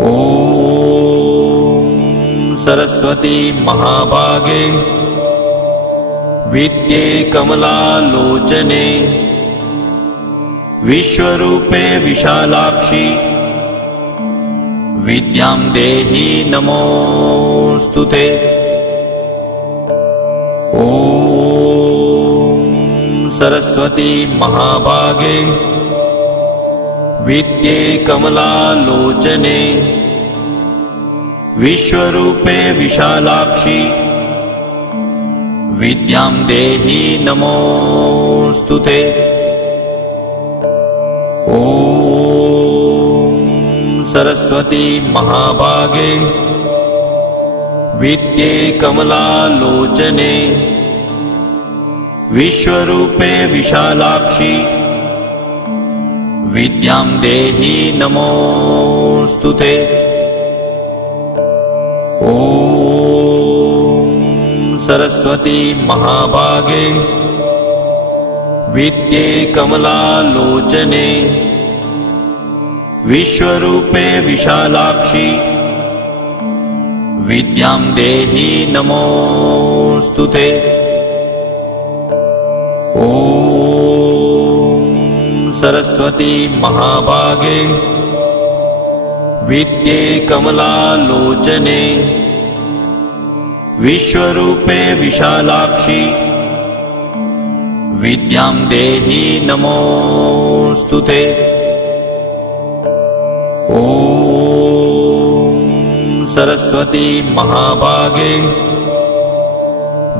ॐ सरस्वती महाभागे विद्ये कमलालोचने विश्वरूपे विशालाक्षि विद्यां देहि नमोस्तुते। ॐ सरस्वती महाभागे विद्ये कमलालोचने विश्वरूपे विशालाक्षि विद्यां देहि नमोस्तुते। ॐ सरस्वती महाभागे विद्ये कमलालोचने विश्वरूपे विशालाक्षि विद्यां देहि नमोस्तुते। ॐ सरस्वती महाभागे विद्ये कमलालोचने विश्वरूपे विशालाक्षि विद्यां देहि नमोस्तुते। ॐ सरस्वती महाभागे विद्ये कमलालोचने विश्वरूपे विशालाक्षि विद्यां देहि नमोस्तुते। ॐ सरस्वती महाभागे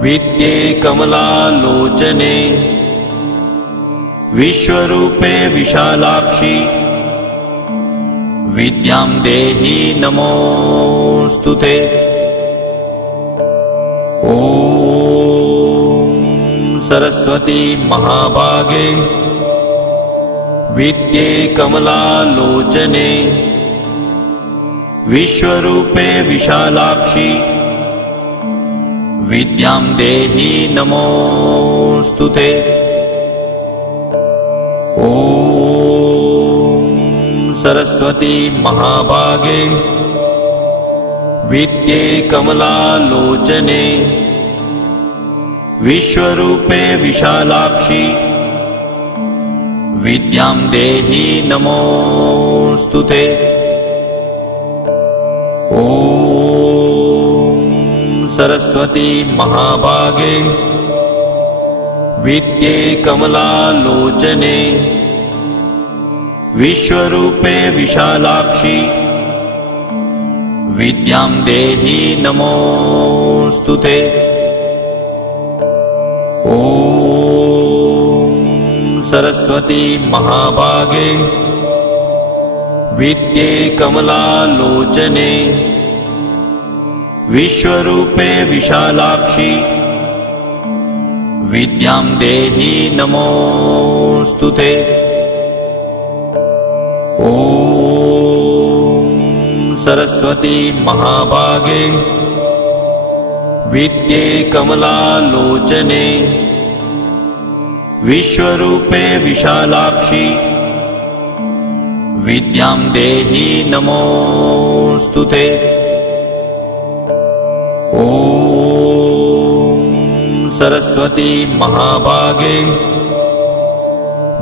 विद्ये कमलालोचने विश्वरूपे विशालाक्षि विद्यां देहि नमोस्तुते। ॐ सरस्वती महाभागे विद्ये कमलालोचने विश्वरूपे विशालाक्षि विद्यां देहि नमोस्तुते। ॐ सरस्वती महाभागे विद्ये कमलालोचने विश्वरूपे विशालाक्षि विद्यां देहि नमोस्तुते। ॐ सरस्वती महाभागे विद्ये कमलालोचने विश्वरूपे विशालाक्षि विद्यां देहि नमोस्तुते। ॐ सरस्वती महाभागे विद्ये कमलालोचने विश्वरूपे विशालाक्षि विद्यां देहि नमोस्तुते। ॐ सरस्वती महाभागे विद्ये कमलालोचने विश्वरूपे विशालाक्षि विद्यां देहि नमोस्तुते। ॐ सरस्वती महाभागे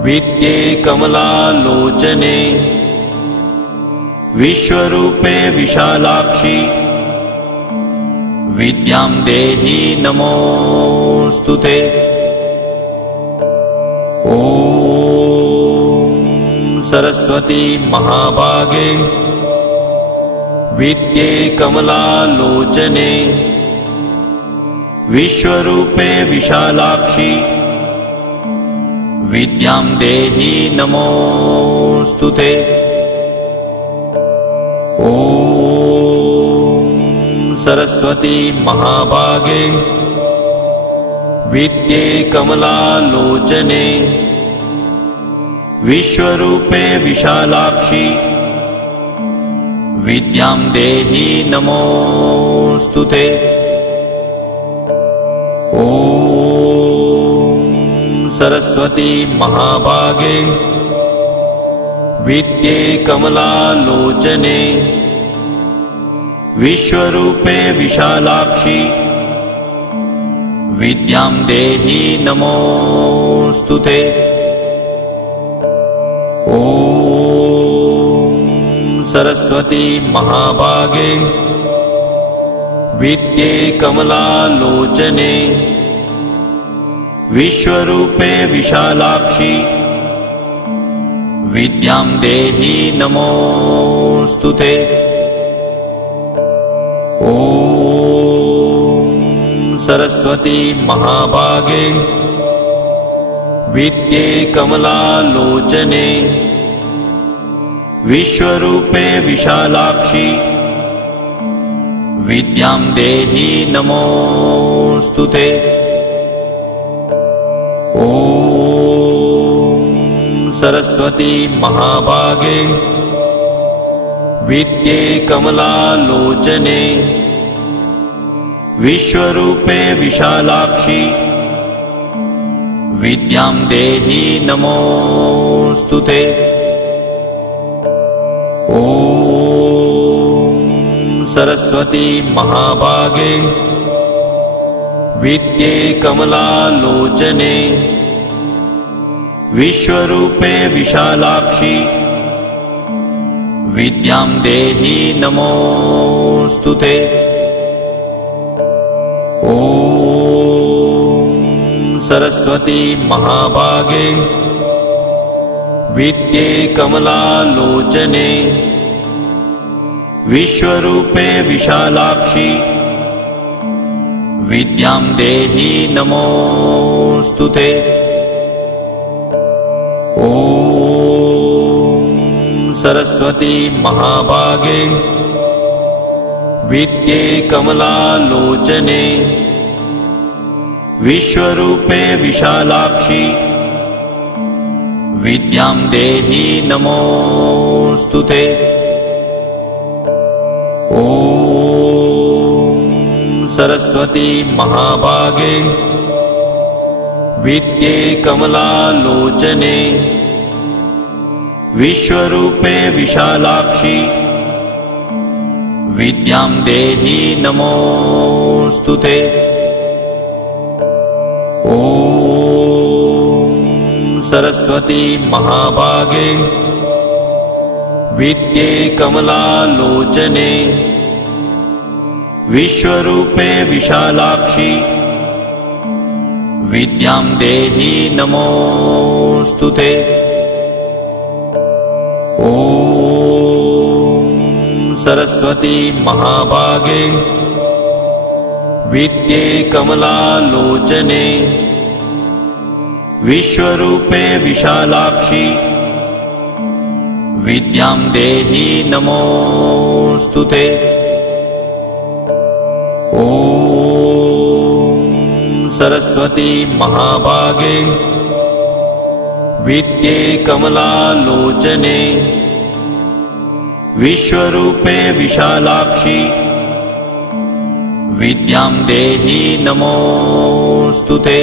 विद्ये कमलालोचने विश्वरूपे विशालाक्षि विद्यां देहि नमोस्तुते। ॐ सरस्वती महाभागे विद्ये कमलालोचने विश्वरूपे विशालाक्षि विद्यां देहि नमोस्तुते। ॐ सरस्वती महाभागे विद्ये कमलालोचने विश्वरूपे विशालाक्षि विद्यां देहि नमोस्तुते। ॐ सरस्वती महाभागे विद्ये कमलालोचने विश्वरूपे विशालाक्षि विद्यां देहि नमोऽस्तु ते। ॐ सरस्वती महाभागे विद्ये कमलालोचने विश्वरूपे विशालाक्षि विद्यां देहि नमोऽस्तु ते। ॐ सरस्वती महाभागे विद्ये कमलालोचने विश्वरूपे विशालाक्षि विद्यां देहि नमोऽस्तु ते। ॐ सरस्वती महाभागे विद्ये कमलालोचने विश्वरूपे विशालाक्षि विद्यां देहि नमोऽस्तु ते। ॐ सरस्वती महाभागे विद्ये कमलालोचने विश्वरूपे विशालाक्षि विद्यां देहि नमोऽस्तु ते। ॐ सरस्वती महाभागे विद्ये कमलालोचने विश्वरूपे विशालाक्षि विद्यां देहि नमोऽस्तु ते। ॐ सरस्वती महाभागे विद्ये कमलालोचने विश्वरूपे विशालाक्षि विद्यां देहि नमोऽस्तु ते। ॐ सरस्वती महाभागे विद्ये कमलालोचने विश्वरूपे विशालाक्षि विद्यां देहि नमोऽस्तु ते। ॐ सरस्वती महाभागे विद्ये कमलालोचने विश्वरूपे विशालाक्षि विद्यां देहि नमोऽस्तु ते। ॐ सरस्वती महाभागे विद्ये कमलालोचने विश्वरूपे विशालाक्षि विद्यां देहि नमोऽस्तु ते। ॐ सरस्वती महाभागे विद्ये कमलालोचने विश्वरूपे विशालाक्षि विद्यां देहि नमोऽस्तु ते।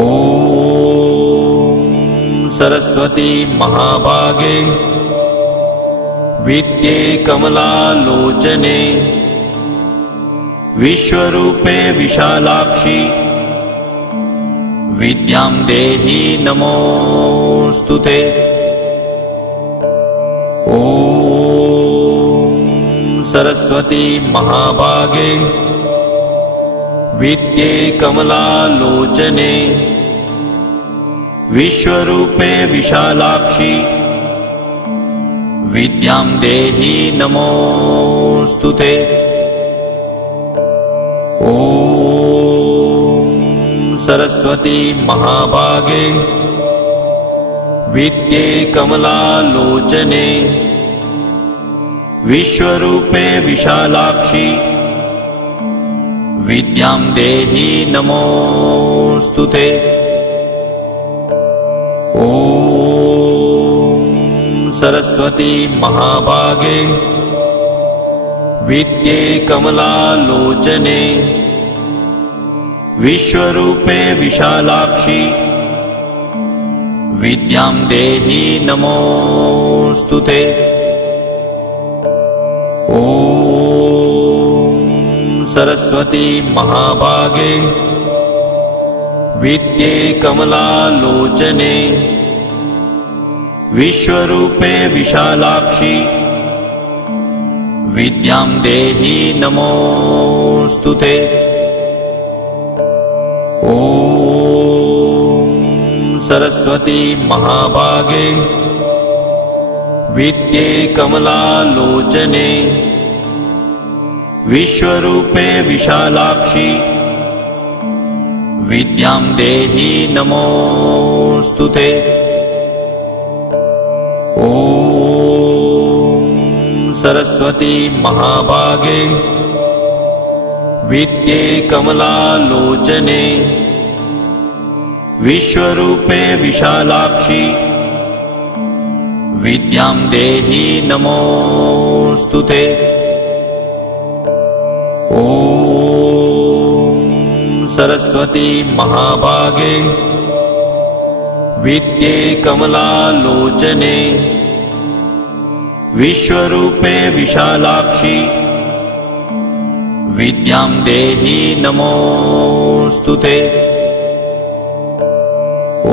ॐ सरस्वती महाभागे विद्ये कमलालोचने विश्वरूपे विशालाक्षि विद्यां देहि नमोऽस्तु ते। ॐ सरस्वती महाभागे विद्ये कमलालोचने विश्वरूपे विशालाक्षि विद्यां देहि नमोऽस्तु ते। ॐ सरस्वती महाभागे विद्ये कमलालोचने विश्वरूपे विशालाक्षि विद्यां देहि नमोऽस्तु ते। ॐ सरस्वती महाभागे विद्ये कमलालोचने विश्वरूपे विशालाक्षि विद्यां देहि नमोऽस्तु ते। ॐ ॐ सरस्वती महाभागे विद्ये कमलालोचने विश्वरूपे विशालाक्षि विद्यां देहि नमोऽस्तुते। ॐ सरस्वती महाभागे विद्ये कमलालोचने विश्वरूपे विशालाक्षि विद्यां देहि नमोऽस्तुते। ॐ सरस्वती महाभागे विद्ये कमलालोचने विश्वरूपे विशालाक्षि विद्यां देहि नमोऽस्तुते। ॐ सरस्वती महाभागे विद्ये कमलालोचने विश्वरूपे विशालाक्षि विद्यां देहि नमोऽस्तुते।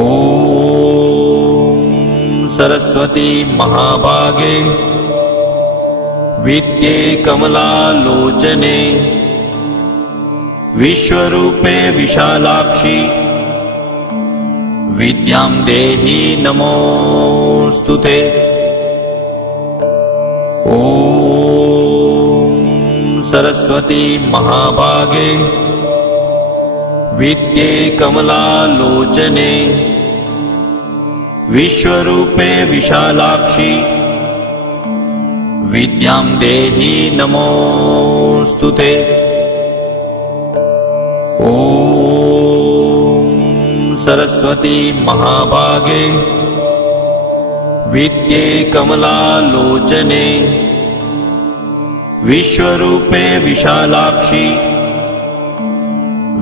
ॐ सरस्वती महाभागे विद्ये कमलालोचने विश्वरूपे विशालाक्षि विद्यां देहि नमोऽस्तुते। ॐ सरस्वती महाभागे विद्ये कमलालोचने विश्वरूपे विशालाक्षि विद्यां देहि नमोऽस्तुते। ॐ सरस्वती महाभागे विद्ये कमलालोचने विश्वरूपे विशालाक्षि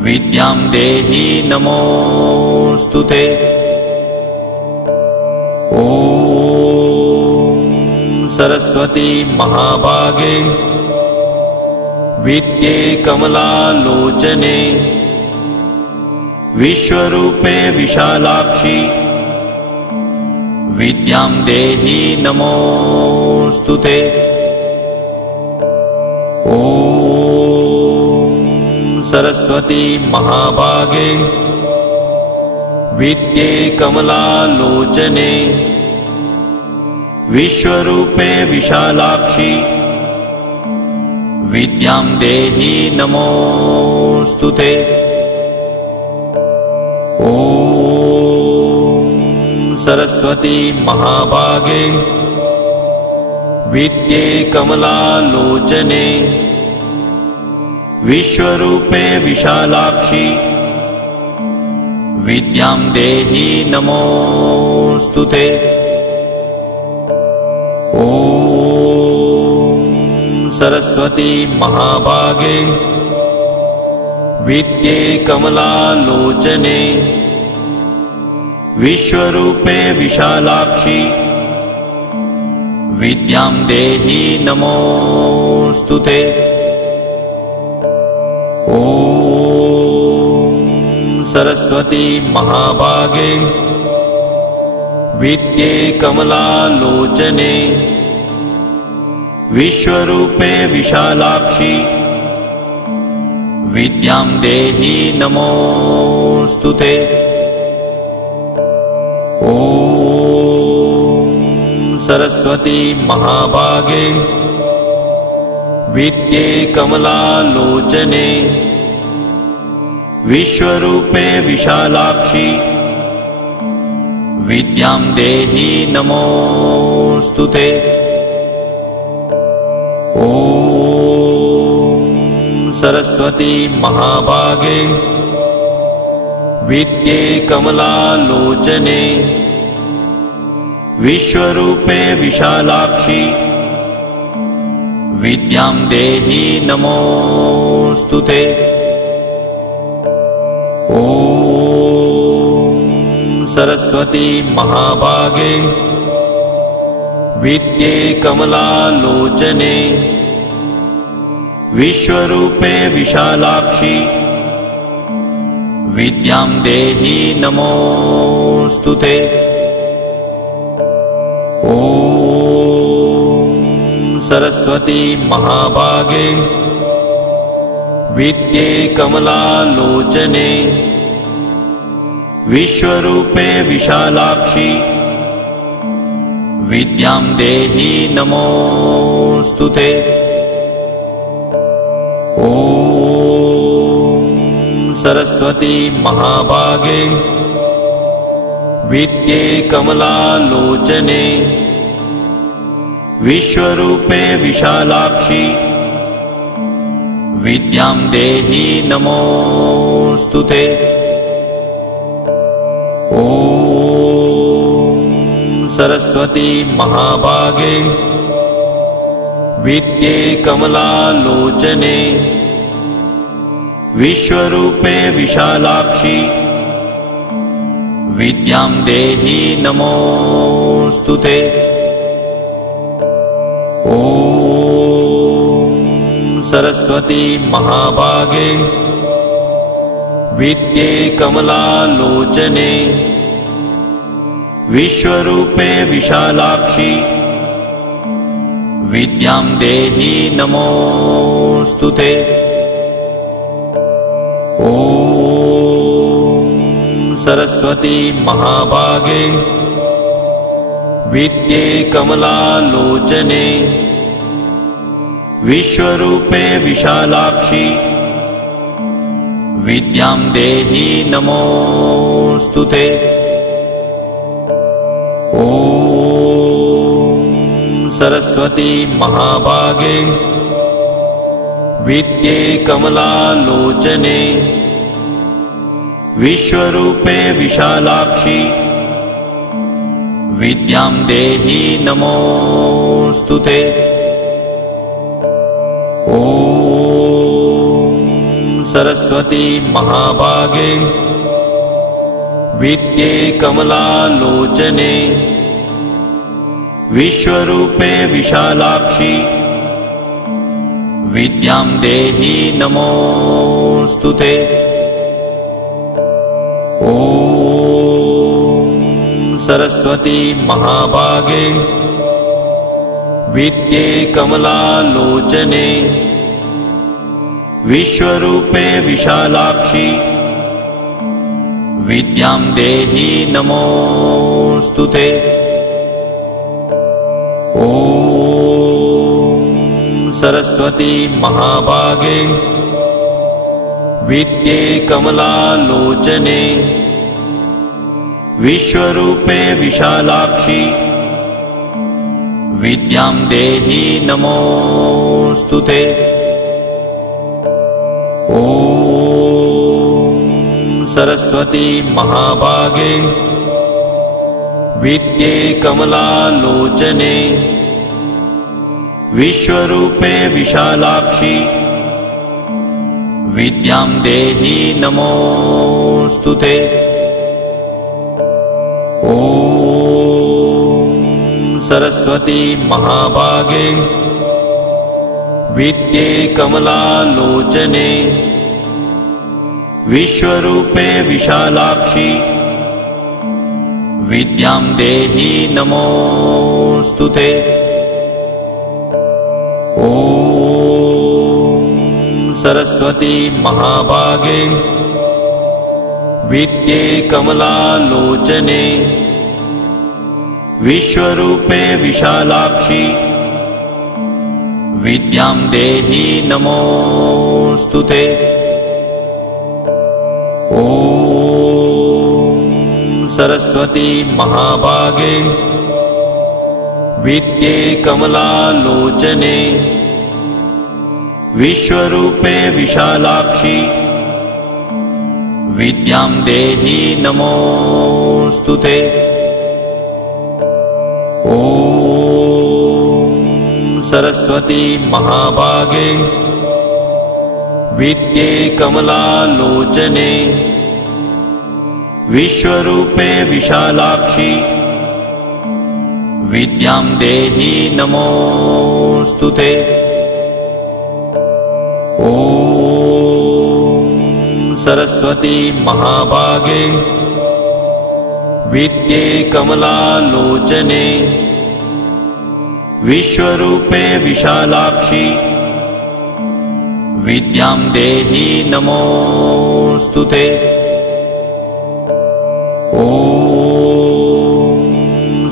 विद्यां देहि नमोऽस्तुते। ॐ सरस्वती महाभागे विद्ये कमलालोचने विश्वरूपे विशालाक्षि विद्यां देहि नमोऽस्तुते। ॐ सरस्वती महाभागे विद्ये कमलालोचने विश्वरूपे विशालाक्षि विद्यां देहि नमोऽस्तुते। ॐ सरस्वती महाभागे विद्ये कमलालोचने विश्वरूपे विशालाक्षि विद्यां देहि नमोऽस्तुते। ॐ सरस्वती महाभागे विद्ये कमलालोचने विश्वरूपे विशालाक्षि विद्यां देहि नमोऽस्तुते। ॐ सरस्वती महाभागे विद्ये कमलालोचने विश्वरूपे विशालाक्षि विद्यां देहि नमोऽस्तुते। ॐ सरस्वती महाभागे विद्ये कमलालोचने विश्वरूपे विशालाक्षि विद्यां देहि नमोऽस्तुते। ॐ सरस्वती महाभागे विद्ये कमलालोचने विश्वरूपे विशालाक्षि विद्यां देहि नमोऽस्तुते। ॐ सरस्वती महाभागे विद्ये कमलालोचने विश्वरूपे विशालाक्षि विद्यां देहि नमोऽस्तुते। ॐ सरस्वती महाभागे विद्ये कमलालोचने विश्वरूपे विशालाक्षि विद्यां देहि नमोऽस्तुते। ॐ सरस्वती महाभागे विद्ये कमलालोचने विश्वरूपे विशालाक्षि विद्यां देहि नमोऽस्तुते। ॐ सरस्वती महाभागे विद्ये कमलालोचने विश्वरूपे विशालाक्षि विद्यां देहि नमोऽस्तुते। ॐ सरस्वती महाभागे विद्ये कमलालोचने विश्वरूपे विशालाक्षि विद्यां देहि नमोऽस्तुते। ॐ सरस्वती महाभागे विद्ये कमलालोचने विश्वरूपे विशालाक्षि विद्यां देहि नमोऽस्तुते। ॐ सरस्वती महाभागे विद्ये कमलालोचने विश्वरूपे विशालाक्षि विद्यां देहि नमोऽस्तुते। ॐ सरस्वती महाभागे विद्ये कमलालोचने विश्वरूपे विशालाक्षि विद्यां देहि नमोऽस्तुते। ॐ सरस्वती महाभागे विद्ये कमलालोचने विश्वरूपे विशालाक्षि विद्यां देहि नमोऽस्तुते। ॐ सरस्वती महाभागे विद्ये कमलालोचने विश्वरूपे विशालाक्षि विद्यां देहि नमोऽस्तुते। ॐ सरस्वती महाभागे विद्ये कमलालोचने विश्वरूपे विशालाक्षि विद्यां देहि नमोऽस्तुते। ॐ सरस्वती महाभागे विद्ये कमलालोचने विश्वरूपे विशालाक्षि विद्यां देहि नमोऽस्तुते। ॐ सरस्वती महाभागे विद्ये कमलालोचने विश्वरूपे विशालाक्षि विद्यां देहि नमोऽस्तुते। ॐ सरस्वती महाभागे विद्ये कमलालोचने विश्वरूपे विशालाक्षि विद्यां देहि नमोऽस्तुते। ॐ सरस्वती महाभागे विद्ये कमलालोचने विश्वरूपे विशालाक्षि विद्यां देहि नमोऽस्तुते। ॐ ॐ सरस्वती महाभागे विद्ये कमलालोचने विश्वरूपे विशालाक्षि विद्यां देहि नमोऽस्तुते। ॐ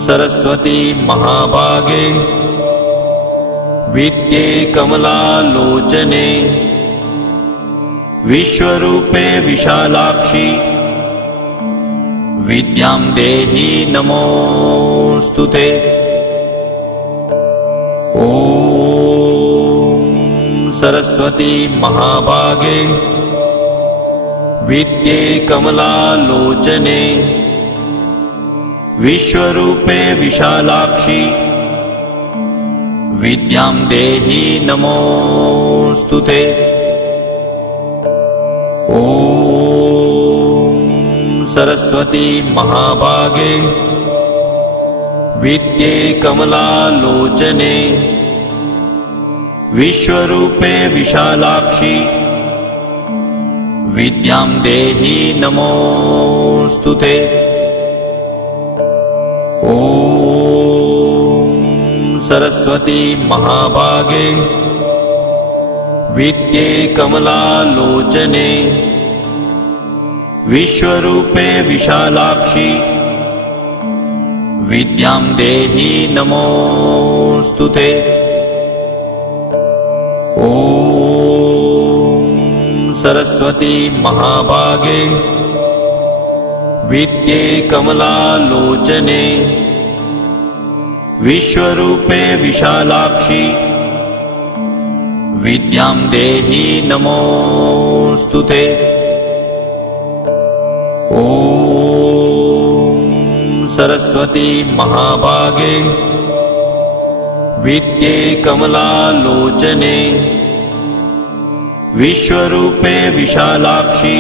सरस्वती महाभागे विद्ये कमलालोचने विश्वरूपे विशालाक्षि विद्यां देहि नमोऽस्तुते। ॐ सरस्वती महाभागे विद्ये कमलालोचने विश्वरूपे विशालाक्षि विद्यां देहि नमोऽस्तुते। ॐ सरस्वती महाभागे विद्ये कमलालोचने विश्वरूपे विशालाक्षि विद्यां देहि नमोऽस्तुते। ॐ सरस्वती महाभागे विद्ये कमलालोचने विश्वरूपे विशालाक्षि विद्यां देहि नमोऽस्तुते। ॐ सरस्वती महाभागे विद्ये कमलालोचने विश्वरूपे विशालाक्षि विद्यां देहि नमोऽस्तुते। ॐ सरस्वती महाभागे विद्ये कमलालोचने विश्वरूपे विशालाक्षि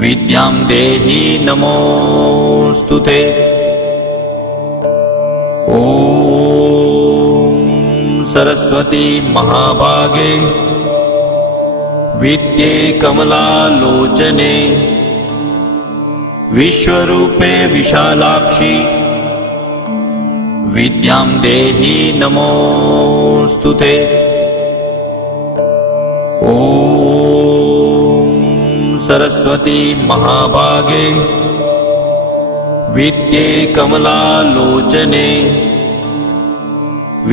विद्यां देहि नमोऽस्तुते। ॐ सरस्वती महाभागे विद्ये कमलालोचने विश्वरूपे विशालाक्षि विद्यां देहि नमोऽस्तुते। ॐ सरस्वती महाभागे विद्ये कमलालोचने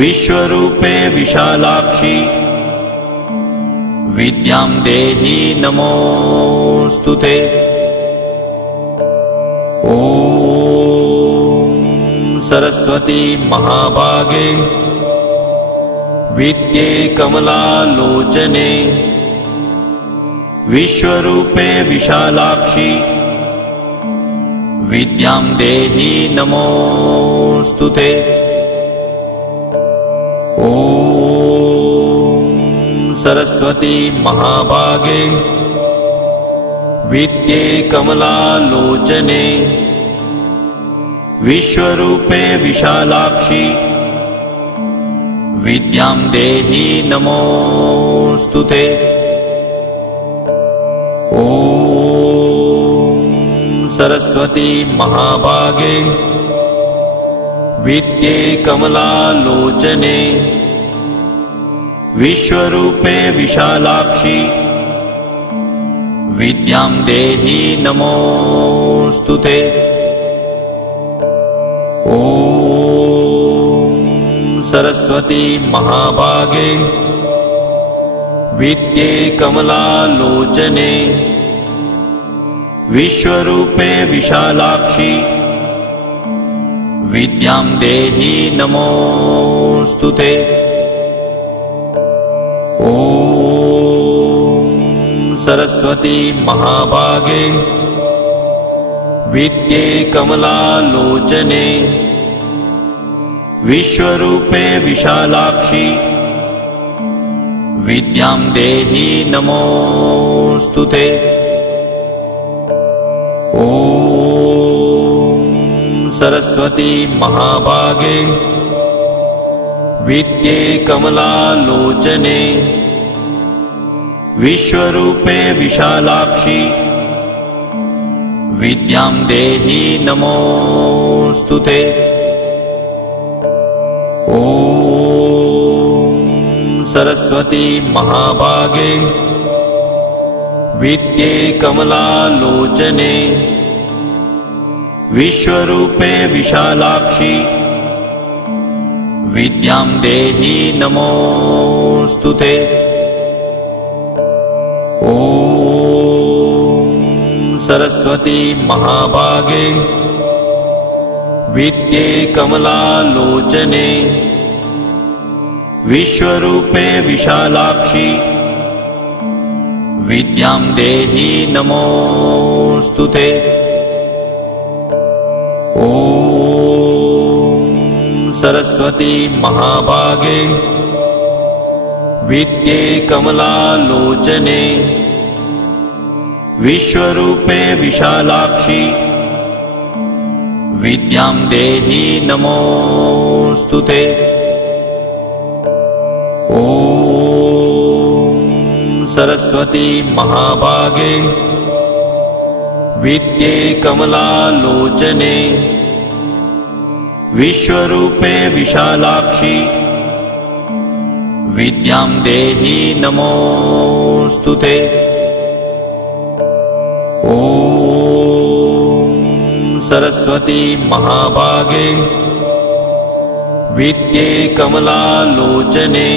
विश्वरूपे विशालाक्षि विद्यां देहि नमोऽस्तुते। ॐ सरस्वती महाभागे विद्ये कमलालोचने विश्वरूपे विशालाक्षि विद्यां देहि नमोऽस्तुते। ॐ सरस्वती महाभागे विद्ये कमलालोचने विश्वरूपे विशालाक्षि विद्यां देहि नमोऽस्तुते। ॐ सरस्वती महाभागे विद्ये कमलालोचने विश्वरूपे विशालाक्षि विद्यां देहि नमोऽस्तुते। ॐ सरस्वती महाभागे विद्ये कमलालोचने विश्वरूपे विशालाक्षि विद्यां देहि नमोऽस्तुते। ॐ सरस्वती महाभागे विद्ये कमलालोचने विश्वरूपे विशालाक्षि विद्यां देहि नमोऽस्तुते। ॐ सरस्वती महाभागे विद्ये कमलालोचने विश्वरूपे विशालाक्षि विद्यां देहि नमोऽस्तुते। ॐ सरस्वती महाभागे विद्ये कमलालोचने विश्वरूपे विशालाक्षि विद्यां देहि नमोऽस्तुते। ॐ सरस्वती महाभागे विद्ये कमलालोचने विश्वरूपे विशालाक्षि विद्यां देहि नमोऽस्तुते। ॐ सरस्वती महाभागे विद्ये कमलालोचने विश्वरूपे विशालाक्षि विद्यां देहि नमोऽस्तुते। ॐ सरस्वती महाभागे विद्ये कमलालोचने विश्वरूपे विशालाक्षि विद्यां देहि नमोऽस्तुते। ॐ सरस्वती महाभागे विद्ये कमलालोचने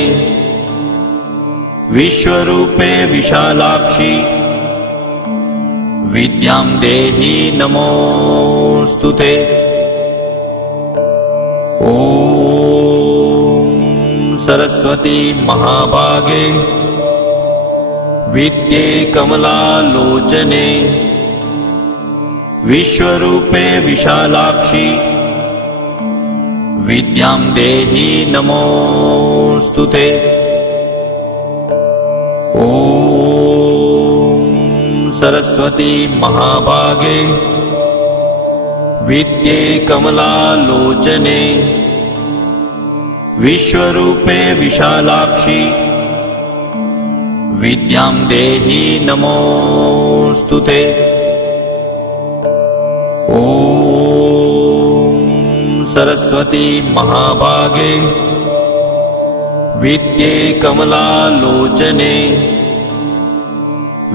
विश्वरूपे विशालाक्षि विद्यां देहि नमोऽस्तुते। ॐ सरस्वती महाभागे विद्ये कमलालोचने विश्वरूपे विशालाक्षि विद्यां देहि नमोऽस्तुते। ॐ सरस्वती महाभागे विद्ये कमलालोचने विश्वरूपे विशालाक्षि विद्यां देहि नमोऽस्तुते। ॐ सरस्वती महाभागे विद्ये कमलालोचने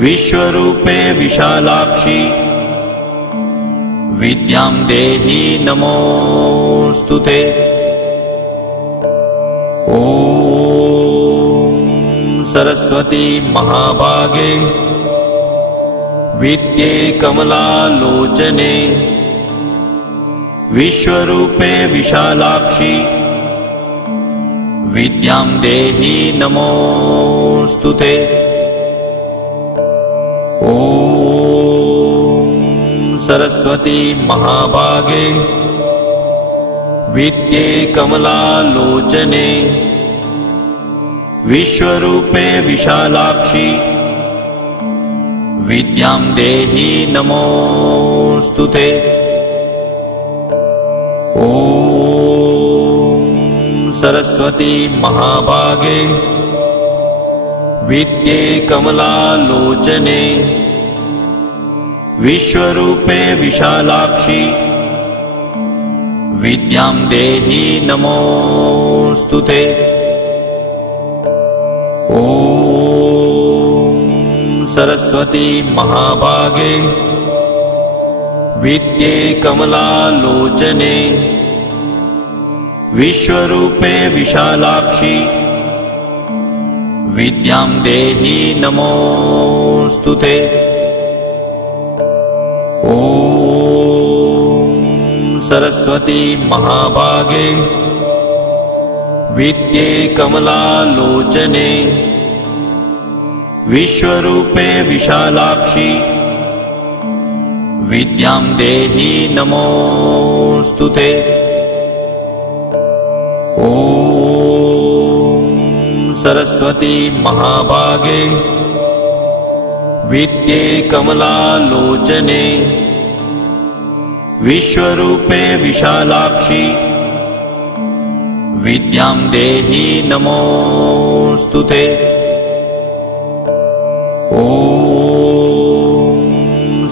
विश्वरूपे विशालाक्षि विद्यां देहि नमोऽस्तुते। ॐ सरस्वती महाभागे विद्ये कमलालोचने विश्वरूपे विशालाक्षि विद्यां देहि नमोऽस्तुते। ॐ सरस्वती महाभागे विद्ये कमलालोचने विश्वरूपे विशालाक्षि विद्यां देहि नमोऽस्तुते। ॐ सरस्वती महाभागे विद्ये कमलालोचने विश्वरूपे विशालाक्षि विद्यां देहि नमोऽस्तुते। ॐ सरस्वती महाभागे विद्ये कमलालोचने विश्वरूपे विशालाक्षि विद्यां देहि नमोऽस्तुते। ॐ सरस्वती महाभागे विद्ये कमलालोचने विश्वरूपे विशालाक्षि विद्यां देहि नमोऽस्तुते। ॐ सरस्वती महाभागे विद्ये कमलालोचने विश्वरूपे विशालाक्षि विद्यां देहि नमोऽस्तुते। ॐ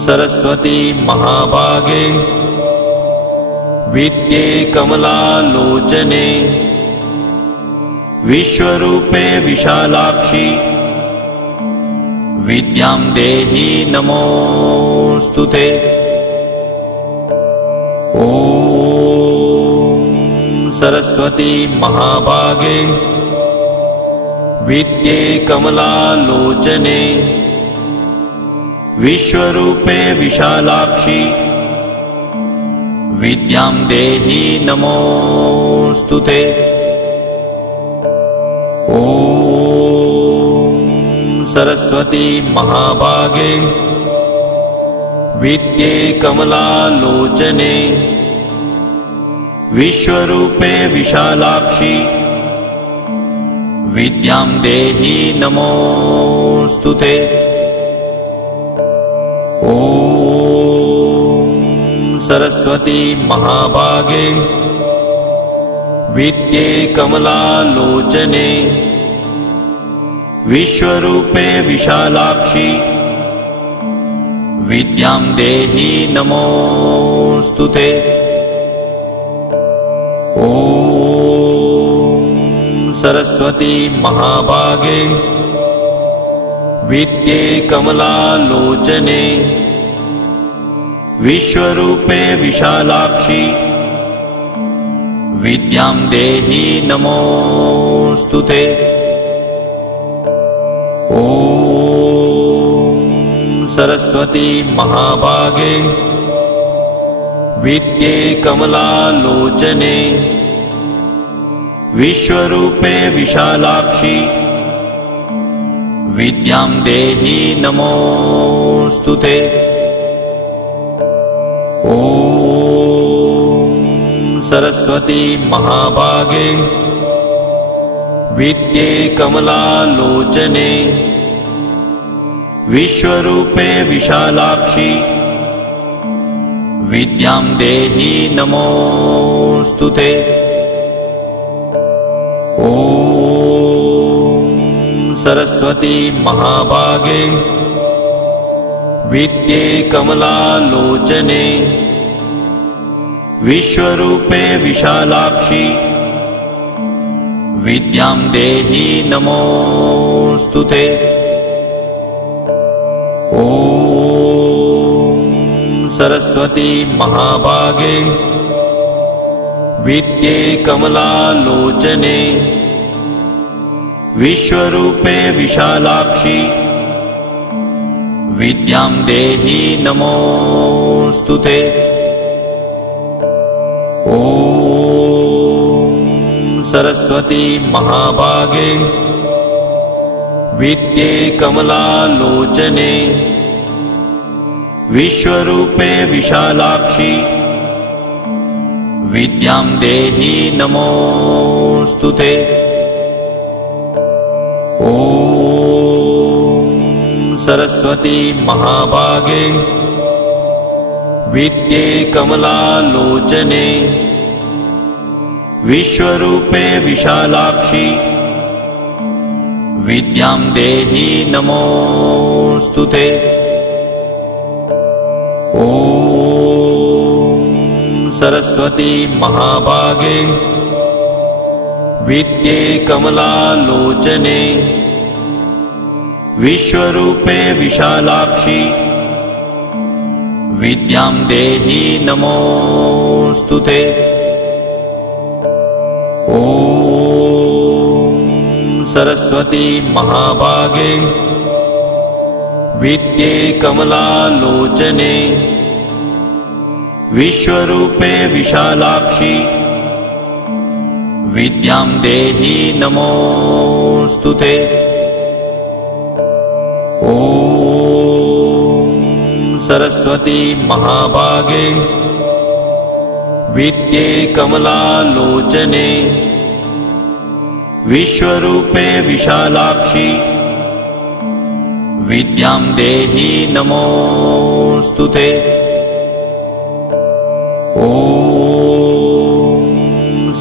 सरस्वती महाभागे विद्ये कमलालोचने विश्वरूपे विशालाक्षि विद्यां देहि नमोऽस्तुते। ॐ सरस्वती महाभागे विद्ये कमलालोचने विश्वरूपे विशालाक्षि विद्यां देहि नमोऽस्तुते। ॐ सरस्वती महाभागे विद्ये कमलालोचने विश्वरूपे विशालाक्षि विद्यां देहि नमोऽस्तुते। ॐ सरस्वती महाभागे विद्ये कमलालोचने विश्वरूपे विशालाक्षि विद्यां देहि नमोऽस्तुते। ॐ सरस्वती महाभागे विद्ये कमलालोचने विश्वरूपे विशालाक्षि विद्यां देहि नमोऽस्तुते। ॐ सरस्वती महाभागे विद्ये कमलालोचने विश्वरूपे विशालाक्षि विद्यां देहि नमोऽस्तुते। ॐ सरस्वती महाभागे विद्ये कमलालोचने विश्वरूपे विशालाक्षि विद्यां देहि नमोऽस्तुते। ॐ सरस्वती महाभागे विद्ये कमलालोचने विश्वरूपे विशालाक्षि विद्यां देहि नमोऽस्तुते। ॐ सरस्वती महाभागे विद्ये कमलालोचने विश्वरूपे विशालाक्षि विद्यां देहि नमोऽस्तुते। ॐ सरस्वती महाभागे विद्ये कमलालोचने विश्वरूपे विशालाक्षि विद्यां देहि नमोऽस्तुते। ॐ सरस्वती महाभागे विद्ये कमलालोचने विश्वरूपे विशालाक्षि विद्यां देहि नमोऽस्तुते। ॐ सरस्वती महाभागे विद्ये कमलालोचने विश्वरूपे विशालाक्षि विद्यां देहि नमोऽस्तुते। ॐ सरस्वती महाभागे विद्ये कमलालोचने विश्वरूपे विशालाक्षि विद्यां देहि नमोऽस्तुते। ॐ सरस्वती महाभागे विद्ये कमलालोचने विश्वरूपे विशालाक्षि विद्यां देहि नमोऽस्तुते। ॐ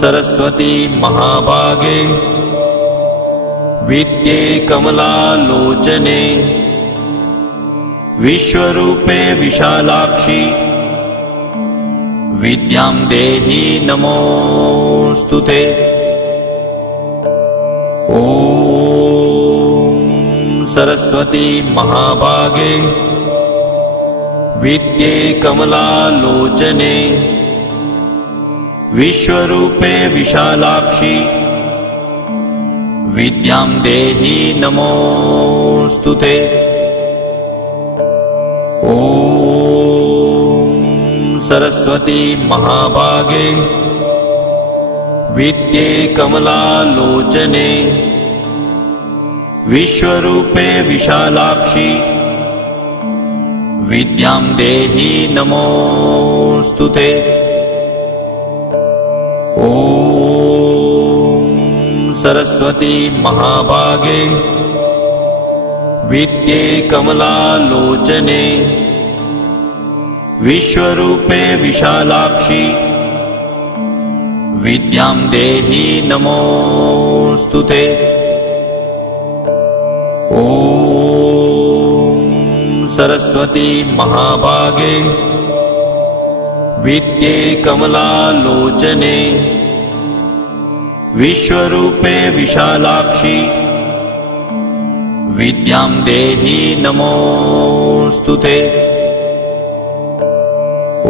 सरस्वती महाभागे विद्ये कमलालोचने विश्वरूपे विशालाक्षि विद्यां देहि नमोऽस्तुते। ॐ सरस्वती महाभागे विद्ये कमलालोचने विश्वरूपे विशालाक्षि विद्यां देहि नमोऽस्तुते। ॐ सरस्वती महाभागे विद्ये कमलालोचने विश्वरूपे विशालाक्षि विद्यां देहि नमोऽस्तुते। ॐ सरस्वती महाभागे विद्ये कमलालोचने विश्वरूपे विशालाक्षि विद्यां देहि नमोऽस्तुते। ॐ सरस्वती महाभागे विद्ये कमलालोचने विश्वरूपे विशालाक्षि विद्यां देहि नमोऽस्तुते।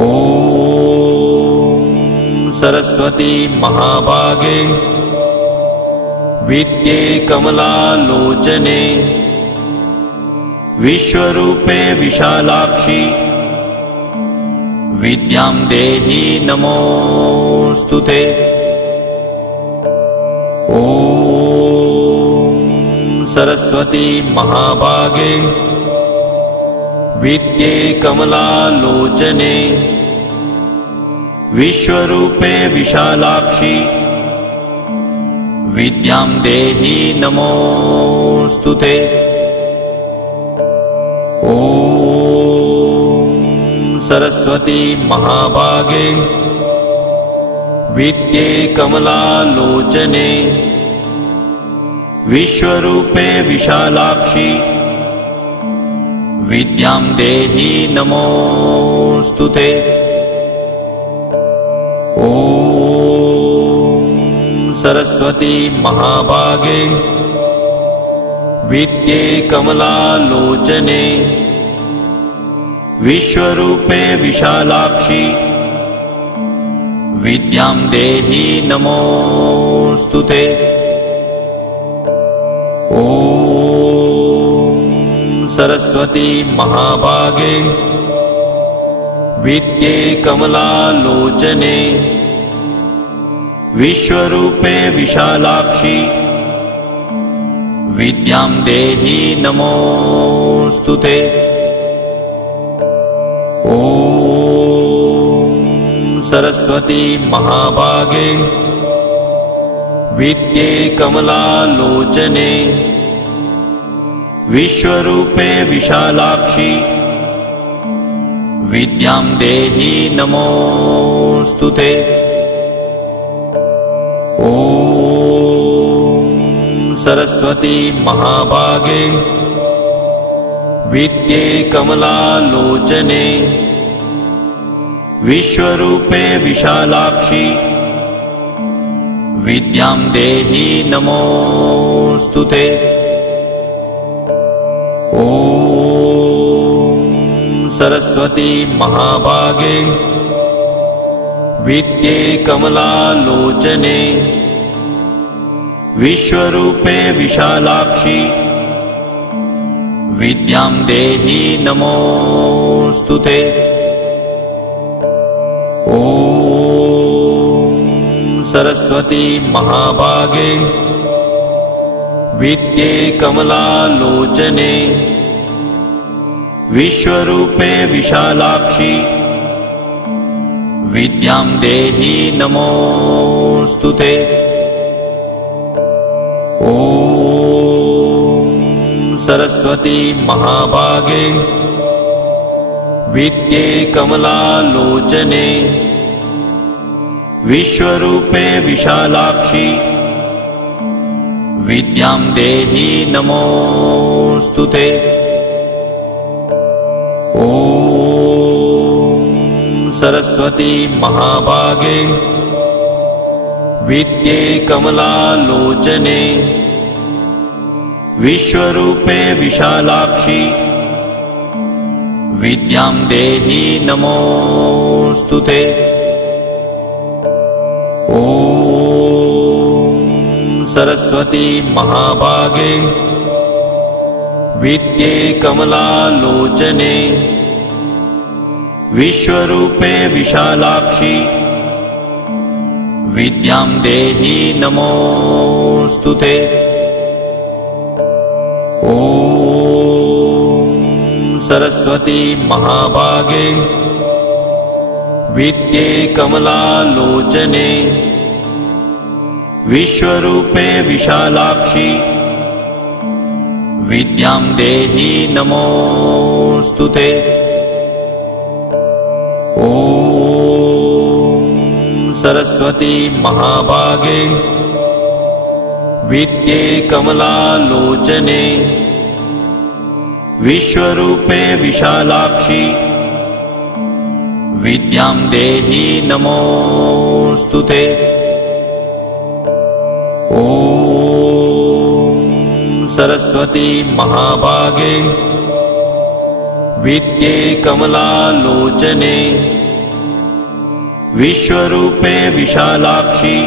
ॐ सरस्वती महाभागे विद्ये कमलालोचने विश्वरूपे विशालाक्षि विद्यां देहि नमोऽस्तुते। ॐ सरस्वती महाभागे विद्ये कमलालोचने विश्वरूपे विशालाक्षि विद्यां देहि नमोऽस्तुते। ॐ सरस्वती महाभागे विद्ये कमलालोचने विश्वरूपे विशालाक्षि विद्यां देहि नमोऽस्तुते। ॐ सरस्वती महाभागे विद्ये कमलालोचने विश्वरूपे विशालाक्षि विद्यां देहि नमोऽस्तुते। ॐ सरस्वती महाभागे विद्ये कमलालोचने विश्वरूपे विशालाक्षि विद्यां देहि नमोऽस्तुते। ॐ सरस्वती महाभागे विद्ये कमलालोचने विश्वरूपे विशालाक्षि विद्यां देहि नमोऽस्तुते। ॐ सरस्वती महाभागे विद्ये कमलालोचने विश्वरूपे विशालाक्षि विद्यां देहि नमोऽस्तुते। ॐ सरस्वती महाभागे विद्ये कमलालोचने विश्वरूपे विशालाक्षि विद्यां देहि नमोऽस्तुते। ॐ सरस्वती महाभागे विद्ये कमलालोचने विश्वरूपे विशालाक्षि विद्यां देहि नमोऽस्तुते। ॐ सरस्वती महाभागे विद्ये कमलालोचने विश्वरूपे विशालाक्षि विद्यां देहि नमोऽस्तुते। ॐ सरस्वती महाभागे विद्ये कमलालोचने विश्वरूपे विशालाक्षि विद्यां देहि नमोऽस्तुते। ॐ सरस्वती महाभागे विद्ये कमलालोचने विश्वरूपे विशालाक्षि विद्यां देहि नमोऽस्तुते। ॐ सरस्वती महाभागे विद्ये कमलालोचने विश्वरूपे विशालाक्षि विद्यां देहि नमोऽस्तुते। ॐ सरस्वती महाभागे विद्ये कमलालोचने विश्वरूपे विशालाक्षि विद्यां देहि नमोऽस्तुते। ॐ सरस्वती महाभागे विद्ये कमलालोचने विश्वरूपे विशालाक्षि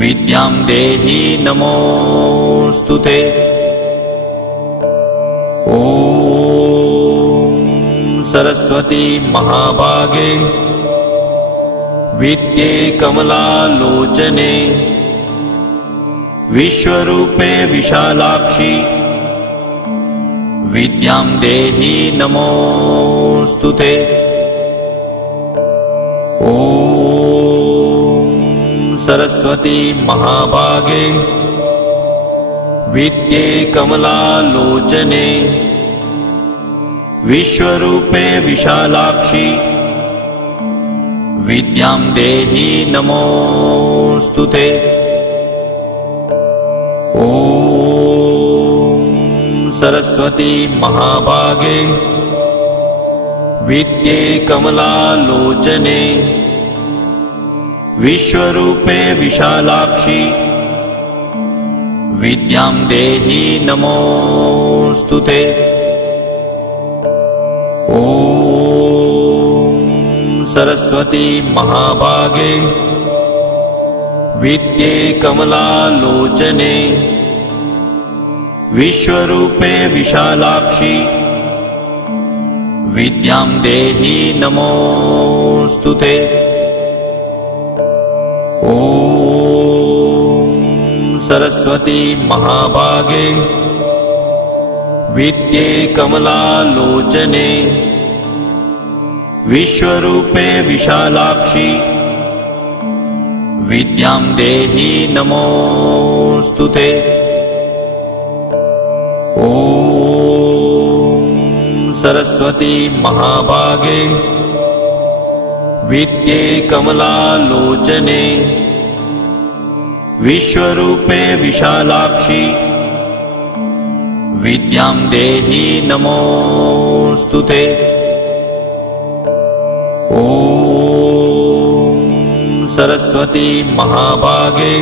विद्यां देहि नमोऽस्तुते। ॐ सरस्वती महाभागे विद्ये कमलालोचने विश्वरूपे विशालाक्षि विद्यां देहि नमोऽस्तुते। ॐ सरस्वती महाभागे विद्ये कमलालोचने विश्वरूपे विशालाक्षि विद्यां देहि नमोऽस्तुते। ॐ सरस्वती महाभागे विद्ये कमलालोचने विश्वरूपे विशालाक्षि विद्यां देहि नमोऽस्तुते। ॐ सरस्वती महाभागे विद्ये कमलालोचने विश्वरूपे विशालाक्षि विद्यां देहि नमोऽस्तुते। ॐ सरस्वती महाभागे विद्ये कमलालोचने विश्वरूपे विशालाक्षि विद्यां देहि नमोऽस्तुते। ॐ सरस्वती महाभागे विद्ये कमलालोचने विश्वरूपे विशालाक्षि विद्यां देहि नमोऽस्तुते। ॐ सरस्वती महाभागे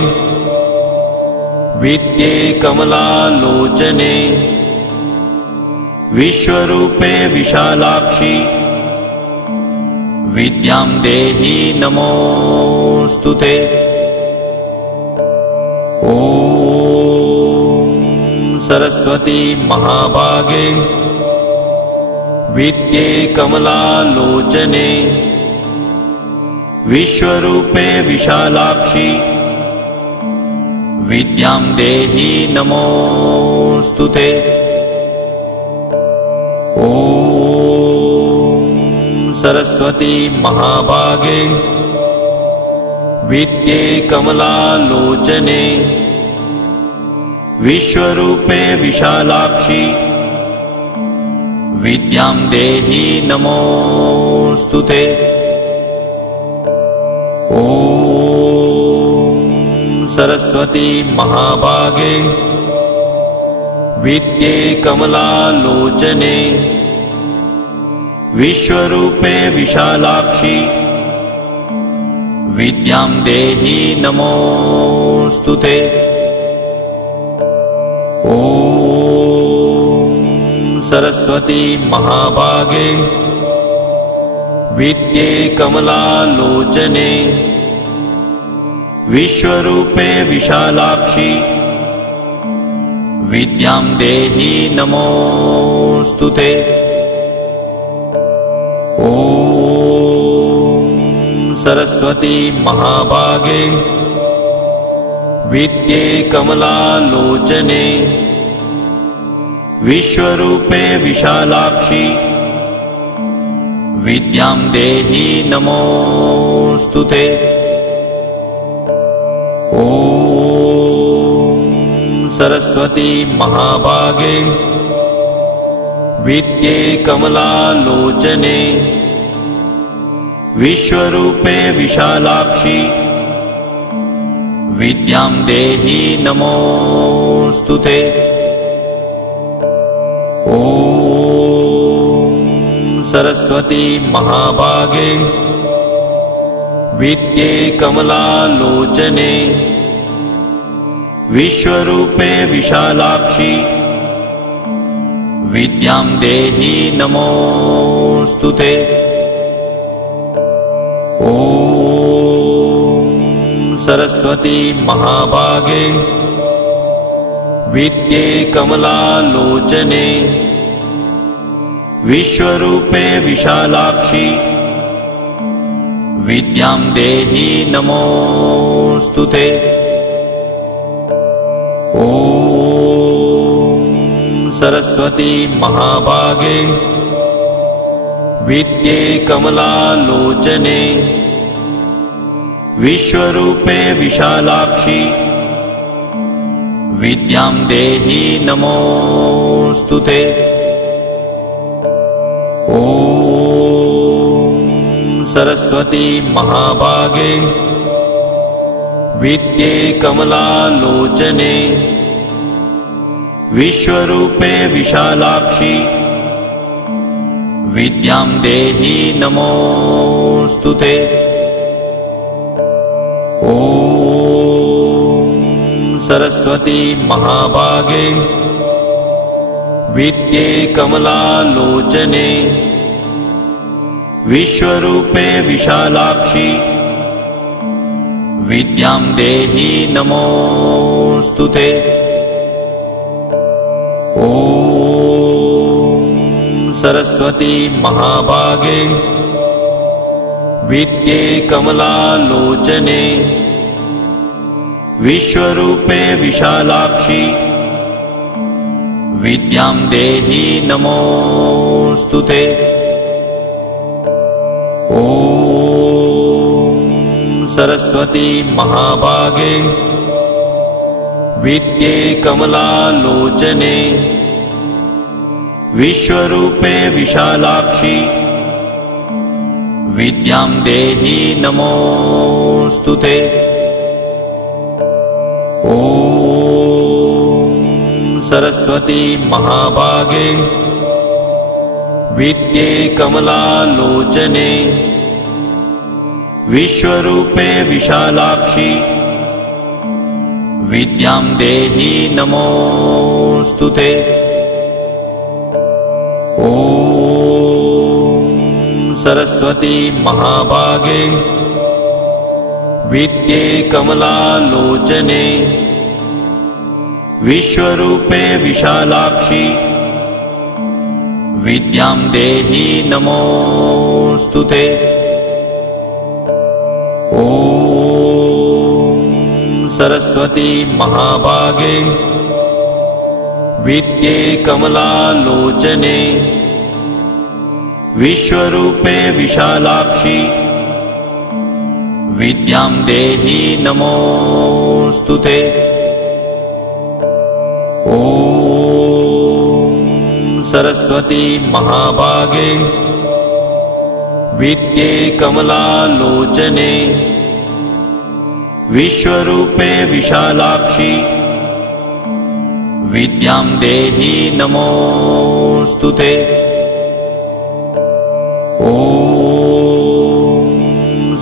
विद्ये कमलालोचने विश्वरूपे विशालाक्षि विद्यां देहि नमोऽस्तुते। ॐ सरस्वती महाभागे विद्ये कमलालोचने विश्वरूपे विशालाक्षि विद्यां देहि नमोऽस्तुते। ॐ सरस्वती महाभागे विद्ये कमलालोचने विश्वरूपे विशालाक्षि विद्यां देहि नमोऽस्तुते। ॐ सरस्वती महाभागे विद्ये कमलालोचने विश्वरूपे विशालाक्षि विद्यां देहि नमोऽस्तु ते। ॐ सरस्वती महाभागे विद्ये कमलालोचने विश्वरूपे विशालाक्षि विद्यां देहि नमोऽस्तु ते। ॐ सरस्वती महाभागे विद्ये कमलालोचने विश्वरूपे विशालाक्षि विद्यां देहि नमोऽस्तु ते। ॐ सरस्वती महाभागे विद्ये कमलालोचने विश्वरूपे विशालाक्षि विद्यां देहि नमोऽस्तु ते। ॐ सरस्वती महाभागे विद्ये कमलालोचने विश्वरूपे विशालाक्षि विद्यां देहि नमोऽस्तु ते। ॐ सरस्वती महाभागे विद्ये कमलालोचने विश्वरूपे विशालाक्षि विद्यां देहि नमोऽस्तु ते। ॐ सरस्वती महाभागे विद्ये कमलालोचने विश्वरूपे विशालाक्षि विद्यां देहि नमोऽस्तु ते। ॐ सरस्वती महाभागे विद्ये कमलालोचने विश्वरूपे विशालाक्षि विद्यां देहि नमोऽस्तु ते। ॐ सरस्वती महाभागे विद्ये कमलालोचने विश्वरूपे विशालाक्षि विद्यां देहि नमोऽस्तु ते। ॐ सरस्वती महाभागे विद्ये कमलालोचने विश्वरूपे विशालाक्षि विद्यां देहि नमोऽस्तु ते। ॐ सरस्वती महाभागे विद्ये कमलालोचने विश्वरूपे विशालाक्षि विद्यां देहि नमोऽस्तु ते। ॐ सरस्वती महाभागे विद्ये कमलालोचने विश्वरूपे विशालाक्षि विद्यां देहि नमोऽस्तु ते। ॐ सरस्वती महाभागे विद्ये कमलालोचने विश्वरूपे विशालाक्षि विद्यां देहि नमोऽस्तु ते। ॐ सरस्वती महाभागे विद्ये कमलालोचने विश्वरूपे विशालाक्षि विद्यां देहि नमोऽस्तु ते। ॐ सरस्वती महाभागे विद्ये कमलालोचने विश्वरूपे विशालाक्षि विद्यां देहि नमोऽस्तु ते। ॐ ॐ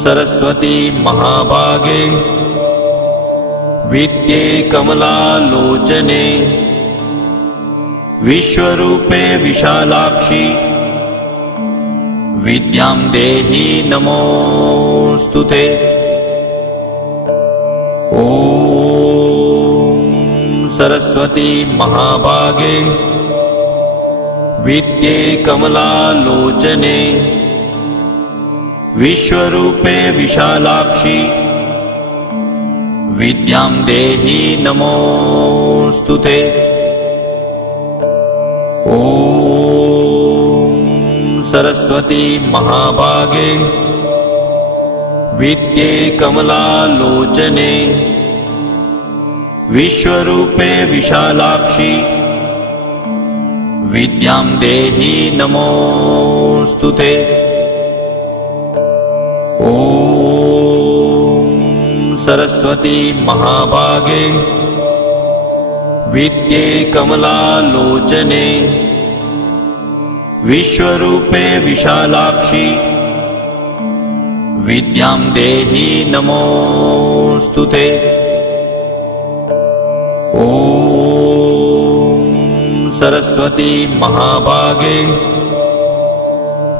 सरस्वती महाभागे विद्ये कमलालोचने विश्वरूपे विशालाक्षि विद्यां देहि नमोऽस्तुते। ॐ सरस्वती महाभागे विद्ये कमलालोचने विश्वरूपे विशालाक्षि विद्यां देहि नमोऽस्तुते। ॐ सरस्वती महाभागे विद्ये कमलालोचने विश्वरूपे विशालाक्षि विद्यां देहि नमोऽस्तुते। ॐ सरस्वती महाभागे विद्ये कमलालोचने विश्वरूपे विशालाक्षि विद्यां देहि नमोऽस्तुते। ॐ सरस्वती महाभागे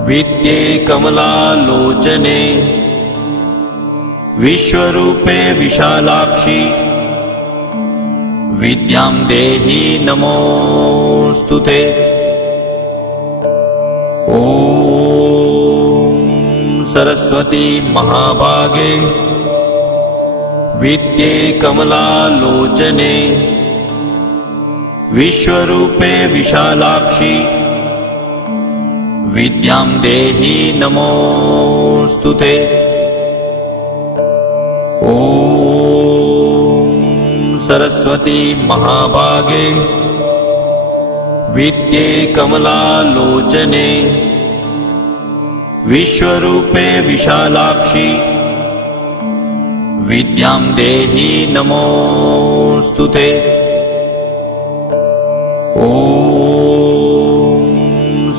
विद्ये कमलालोचने विश्वरूपे विशालाक्षि विद्यां देहि नमोऽस्तुते। ॐ सरस्वती महाभागे विद्ये कमलालोचने विश्वरूपे विशालाक्षि विद्यां देहि नमोऽस्तुते। ॐ सरस्वती महाभागे विद्ये कमलालोचने विश्वरूपे विशालाक्षि विद्यां देहि नमोऽस्तुते। ॐ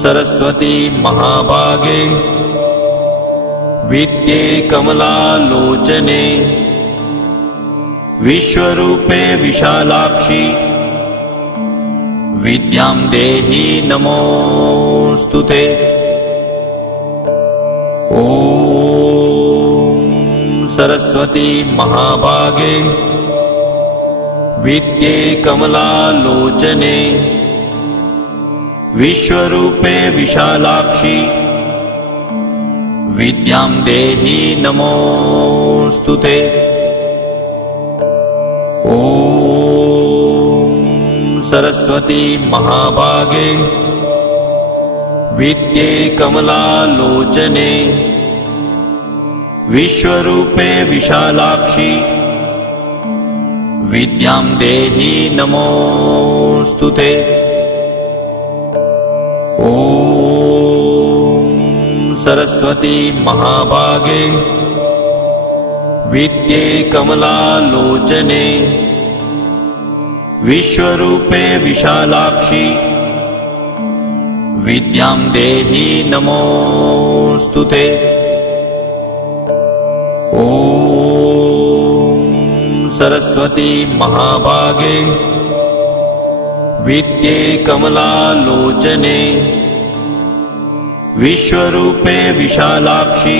सरस्वती महाभागे विद्ये कमलालोचने विश्वरूपे विशालाक्षि विद्यां देहि नमोऽस्तुते। ॐ सरस्वती महाभागे विद्ये कमलालोचने विश्वरूपे विशालाक्षि विद्यां देहि नमोऽस्तुते। ॐ सरस्वती महाभागे विद्ये कमलालोचने विश्वरूपे विशालाक्षि विद्यां देहि नमोऽस्तुते। ॐ सरस्वती महाभागे विद्ये कमलालोचने विश्वरूपे विशालाक्षि विद्यां देहि नमोऽस्तुते। ॐ सरस्वती महाभागे विद्ये कमलालोचने विश्वरूपे विशालाक्षि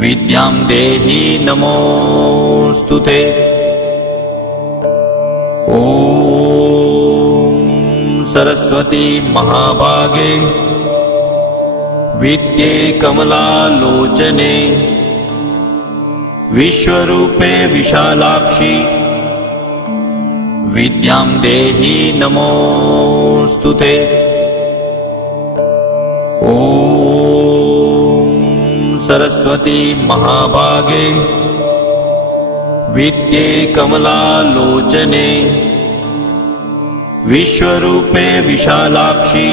विद्यां देहि नमोऽस्तुते। ॐ सरस्वती महाभागे विद्ये कमलालोचने विश्वरूपे विशालाक्षि विद्यां देहि नमोऽस्तुते। ॐ सरस्वती महाभागे विद्ये कमलालोचने विश्वरूपे विशालाक्षि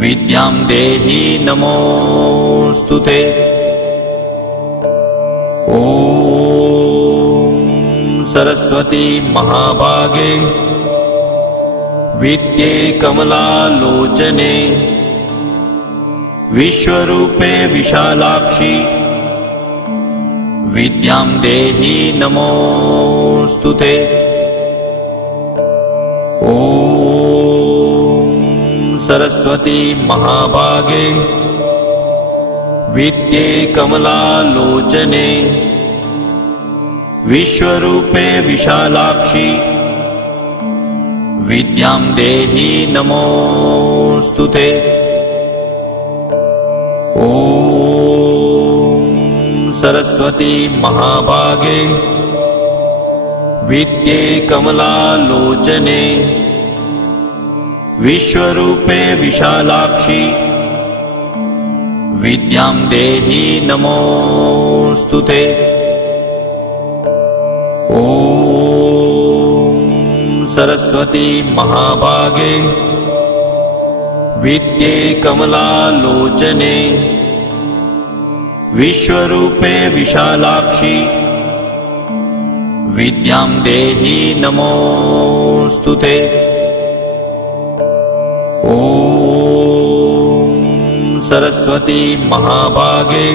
विद्यां देहि नमोऽस्तुते। ॐ सरस्वती महाभागे विद्ये कमलालोचने विश्वरूपे विशालाक्षि विद्यां देहि नमोऽस्तुते। ॐ सरस्वती महाभागे विद्ये कमलालोचने विश्वरूपे विशालाक्षि विद्यां देहि नमोऽस्तुते। ॐ सरस्वती महाभागे विद्ये कमलालोचने विश्वरूपे विशालाक्षि विद्यां देहि नमोऽस्तुते। ॐ सरस्वती महाभागे विद्ये कमलालोचने विश्वरूपे विशालाक्षि विद्यां देहि नमोऽस्तुते। ॐ सरस्वती महाभागे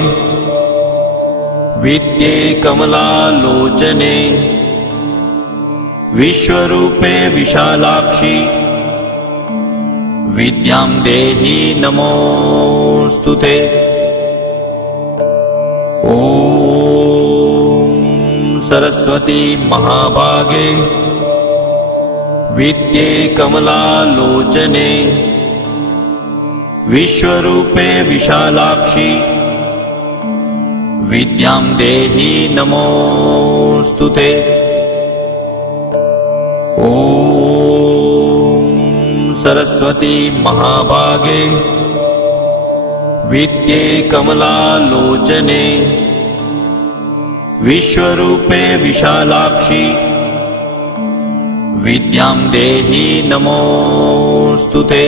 विद्ये कमलालोचने विश्वरूपे विशालाक्षि विद्यां देहि नमोऽस्तुते। ॐ सरस्वती महाभागे विद्ये कमलालोचने विश्वरूपे विशालाक्षि विद्यां देहि नमोऽस्तुते। ॐ सरस्वती महाभागे विद्ये कमलालोचने विश्वरूपे विशालाक्षि विद्यां देहि नमोऽस्तुते।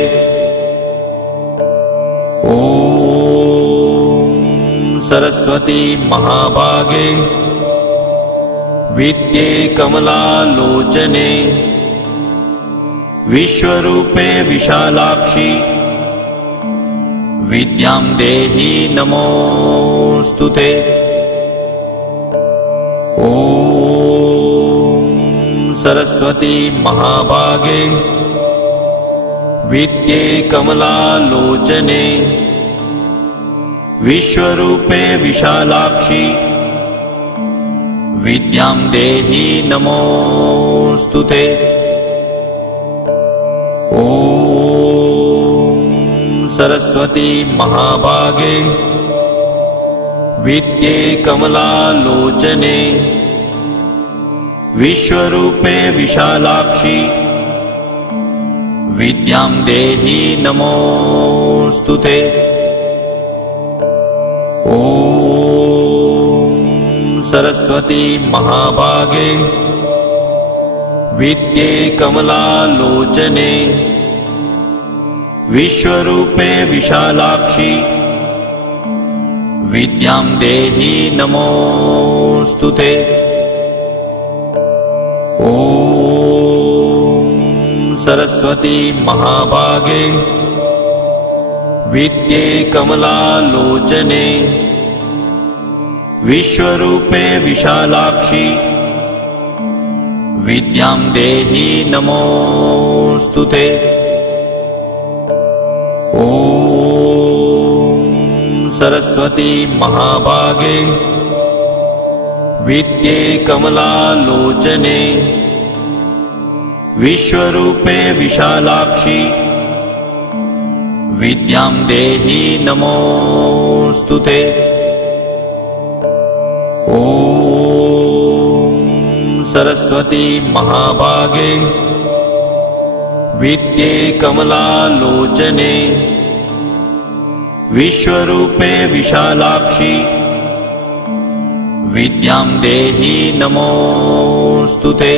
ॐ सरस्वती महाभागे विद्ये कमलालोचने विश्वरूपे विशालाक्षि विद्यां देहि नमोऽस्तुते। ॐ सरस्वती महाभागे विद्ये कमलालोचने विश्वरूपे विशालाक्षि विद्यां देहि नमोऽस्तुते। ॐ सरस्वती महाभागे विद्ये कमलालोचने विश्वरूपे विशालाक्षि विद्यां देहि नमोऽस्तुते। ॐ सरस्वती महाभागे विद्ये कमलालोचने विश्वरूपे विशालाक्षि विद्यां देहि नमोऽस्तुते। ॐ सरस्वती महाभागे विद्ये कमलालोचने विश्वरूपे विशालाक्षि विद्यां देहि नमोऽस्तुते। ॐ सरस्वती महाभागे विद्ये कमलालोचने विश्वरूपे विशालाक्षि विद्यां देहि नमोऽस्तुते। ॐ सरस्वती महाभागे विद्ये कमलालोचने विश्वरूपे विशालाक्षि विद्यां देहि नमोऽस्तुते।